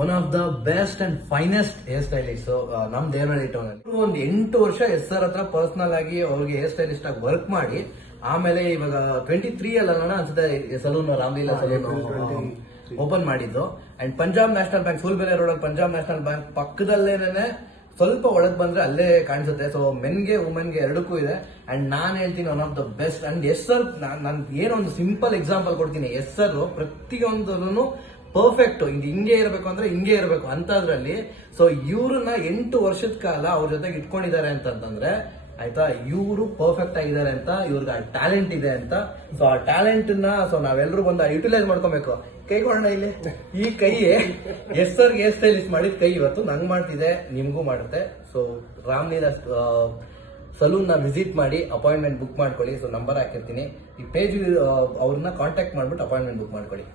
One of the best and finest hair stylist ನಮ್ Devanahalli town ಅಲ್ಲಿ ಒಂದು 8 ವರ್ಷ ಎಸ್ ಸರ್ ಹತ್ರ ಪರ್ಸನಲ್ ಆಗಿ ಅವ್ರಿಗೆ ಹೇರ್ ಸ್ಟೈಲಿಸ್ಟ್ ಆಗಿ ವರ್ಕ್ ಮಾಡಿ ಆಮೇಲೆ ಇವಾಗ 23 ಅಲ್ಲ ಅನ್ಸುತ್ತೆ ಸಲೂನ್ ರಾಮಲೀಲಾ ಸಲೂನ್ ಓಪನ್ ಮಾಡಿದ್ದು. And Punjab national bank Sulibele road ಅಲ್ಲಿ ಪಂಜಾಬ್ ನ್ಯಾಷನಲ್ ಬ್ಯಾಂಕ್ ಪಕ್ಕದಲ್ಲೇನೆ ಸ್ವಲ್ಪ ಒಳಗ್ ಬಂದ್ರೆ ಅಲ್ಲೇ ಕಾಣಿಸುತ್ತೆ. ಸೊ ಮೆನ್ಗೆ ವುಮೆನ್ಗೆ ಎರಡಕ್ಕೂ ಇದೆ. ಅಂಡ್ ನಾನ್ ಹೇಳ್ತೀನಿ one of the best. And yes sir ನಾನು ಏನೊಂದು ಸಿಂಪಲ್ ಎಕ್ಸಾಂಪಲ್ ಕೊಡ್ತೀನಿ. ಎಸ್ ಸರ್ ಪ್ರತಿಯೊಂದೂ ಪರ್ಫೆಕ್ಟ್ ಹಿಂಗೆ ಇರಬೇಕು ಅಂದ್ರೆ ಹಿಂಗೆ ಇರಬೇಕು ಅಂತದ್ರಲ್ಲಿ. ಸೊ ಇವ್ರನ್ನ 8 ವರ್ಷದ ಕಾಲ ಅವ್ರ ಜೊತೆಗೆ ಇಟ್ಕೊಂಡಿದ್ದಾರೆ ಅಂತಂದ್ರೆ ಆಯ್ತಾ, ಇವರು ಪರ್ಫೆಕ್ಟ್ ಆಗಿದ್ದಾರೆ ಅಂತ, ಇವ್ರಿಗೆ ಟ್ಯಾಲೆಂಟ್ ಇದೆ ಅಂತ. ಸೊ ಆ ಟ್ಯಾಲೆಂಟ್ ನ ಸೊ ನಾವೆಲ್ಲರೂ ಬಂದು ಯುಟಿಲೈಸ್ ಮಾಡ್ಕೊಬೇಕು. ಕೈ ಕೊಡೋಣ ಇಲ್ಲಿ. ಈ ಕೈ ಎಸ್ ಸರ್ ಹೇರ್ ಸ್ಟೈಲಿಸ್ಟ್ ಮಾಡಿದ ಕೈ ಇವತ್ತು ನಂಗೆ ಮಾಡ್ತಿದೆ, ನಿಮ್ಗೂ ಮಾಡುತ್ತೆ. ಸೊ ರಾಮಲೀಲಾ ಸಲೂನ್ ನ ವಿಸಿಟ್ ಮಾಡಿ ಅಪಾಯಿಂಟ್ಮೆಂಟ್ ಬುಕ್ ಮಾಡ್ಕೊಳ್ಳಿ. ಸೊ ನಂಬರ್ ಹಾಕಿರ್ತೀನಿ ಈ ಪೇಜ್, ಅವ್ರನ್ನ ಕಾಂಟ್ಯಾಕ್ಟ್ ಮಾಡ್ಬಿಟ್ಟು ಅಪಾಯಿಂಟ್ಮೆಂಟ್ ಬುಕ್ ಮಾಡ್ಕೊಳ್ಳಿ.